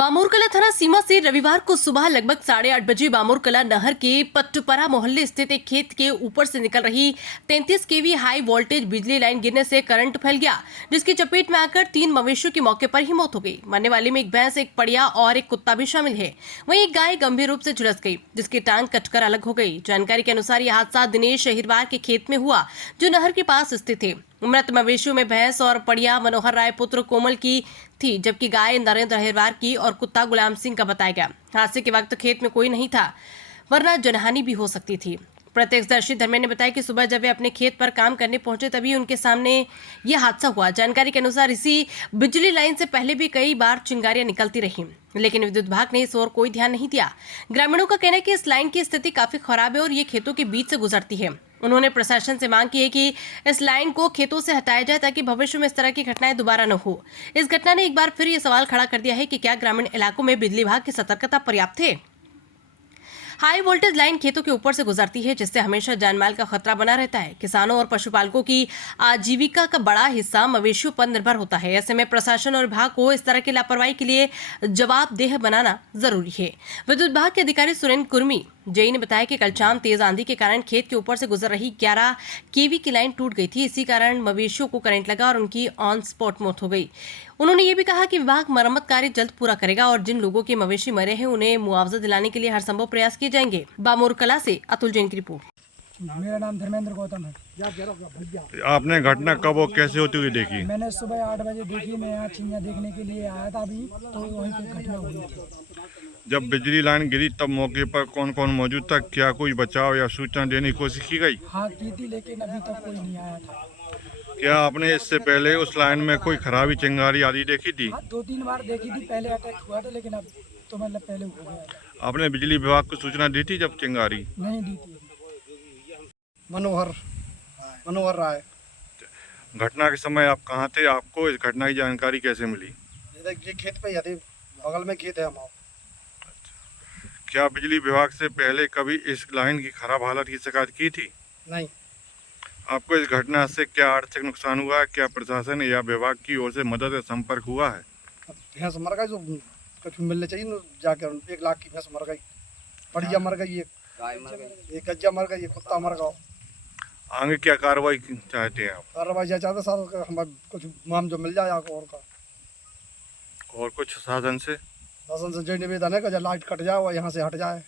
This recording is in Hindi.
बामोरकला थाना सीमा से रविवार को सुबह लगभग 8:30 बजे बामोरकला नहर के पट्टपरा मोहल्ले स्थित एक खेत के ऊपर से निकल रही 33 केवी हाई वोल्टेज बिजली लाइन गिरने से करंट फैल गया, जिसकी चपेट में आकर 3 मवेशियों की मौके पर ही मौत हो गई। मरने वाले में एक भैंस, एक पड़िया और एक कुत्ता भी शामिल है। वहीं एक गाय गंभीर रूप से झुलस गई, जिसकी टांग कटकर अलग हो गई। जानकारी के अनुसार यह हादसा दिनेश अहिरवार के खेत में हुआ, जो नहर के पास स्थित है। मृत मवेशियों में भैंस और पड़िया मनोहर राय पुत्र कोमल की थी, जबकि गाय नरेंद्र अहिरवार की और कुत्ता गुलाम सिंह का बताया गया। हादसे के वक्त खेत में कोई नहीं था, वरना जनहानि भी हो सकती थी। प्रत्यक्षदर्शी धर्मेंद्र ने बताया कि सुबह जब वे अपने खेत पर काम करने पहुंचे तभी उनके सामने यह हादसा हुआ। जानकारी के अनुसार इसी बिजली लाइन से पहले भी कई बार चिंगारियां निकलती रहीं, लेकिन विद्युत विभाग ने इस ओर कोई ध्यान नहीं दिया। ग्रामीणों का कहना है कि इस लाइन की स्थिति काफी खराब है और ये खेतों के बीच से गुजरती है। उन्होंने प्रशासन से मांग की है कि इस लाइन को खेतों से हटाया जाए ताकि भविष्य में इस तरह की घटनाएं दोबारा न हो। इस घटना ने एक बार फिर ये सवाल खड़ा कर दिया है कि क्या ग्रामीण इलाकों में बिजली विभाग की सतर्कता पर्याप्त है। हाई वोल्टेज लाइन खेतों के ऊपर से गुजरती है, जिससे हमेशा जानमाल का खतरा बना रहता है। किसानों और पशुपालकों की आजीविका का बड़ा हिस्सा मवेशियों पर निर्भर होता है। ऐसे में प्रशासन और विभाग को इस तरह की लापरवाही के लिए जवाबदेह बनाना जरूरी है। विद्युत विभाग के अधिकारी सुरेंद्र कुर्मी जेई ने बताया कि कल शाम तेज आंधी के कारण खेत के ऊपर से गुजर रही 11 केवी की लाइन टूट गई थी। इसी कारण मवेशियों को करंट लगा और उनकी ऑन स्पॉट मौत हो गई। उन्होंने ये भी कहा कि विभाग मरम्मत कार्य जल्द पूरा करेगा और जिन लोगों के मवेशी मरे हैं उन्हें मुआवजा दिलाने के लिए हर संभव प्रयास किए जाएंगे। बामोरकला से अतुल जैन की रिपोर्ट। मेरा नाम धर्मेंद्र गौतम है। आपने घटना कब और कैसे होती हुई देखी? मैंने सुबह 8 बजे देखी। मैं यहाँ चिड़िया देखने के लिए आया था अभी, तो वहीं पे घटना हुई थी। जब बिजली लाइन गिरी तब मौके पर कौन कौन मौजूद था? क्या कोई बचाव या सूचना देने की कोशिश की गई? हाँ की थी, लेकिन अभी तक कोई नहीं आया था। क्या आपने इससे पहले उस लाइन में कोई खराबी, चिंगारी आदि देखी थी? हाँ 2-3 बार देखी थी। पहले अटैक हुआ था, लेकिन अब तो मतलब पहले हो गया था। आपने बिजली विभाग को सूचना दी थी जब चिंगारी? नहीं दी थी। मनोहर राय। घटना के समय आप कहाँ थे? आपको इस घटना की जानकारी कैसे मिली? ये खेत पे ही थे, बगल में खेत है हमारा। क्या बिजली विभाग से पहले कभी इस लाइन की खराब हालत की शिकायत की थी? नहीं। आपको इस घटना से क्या आर्थिक नुकसान हुआ है? क्या प्रशासन या विभाग की ओर से मदद या संपर्क हुआ है? भैंस मर गई, जो कुछ मिलने चाहिए ना, जाके 1 लाख की भैंस मर गई, बढ़िया मर गई, एक गज्जा मर गई, एक कुत्ता मर गया। आगे क्या कार्रवाई चाहते हैं आप? कार्रवाई चाहते साल का हम कुछ मुआवजा मिल जाए और का। और कुछ शासन से शासन से जो निवेदन है कि लाइट कट जाए और यहाँ से हट जाए।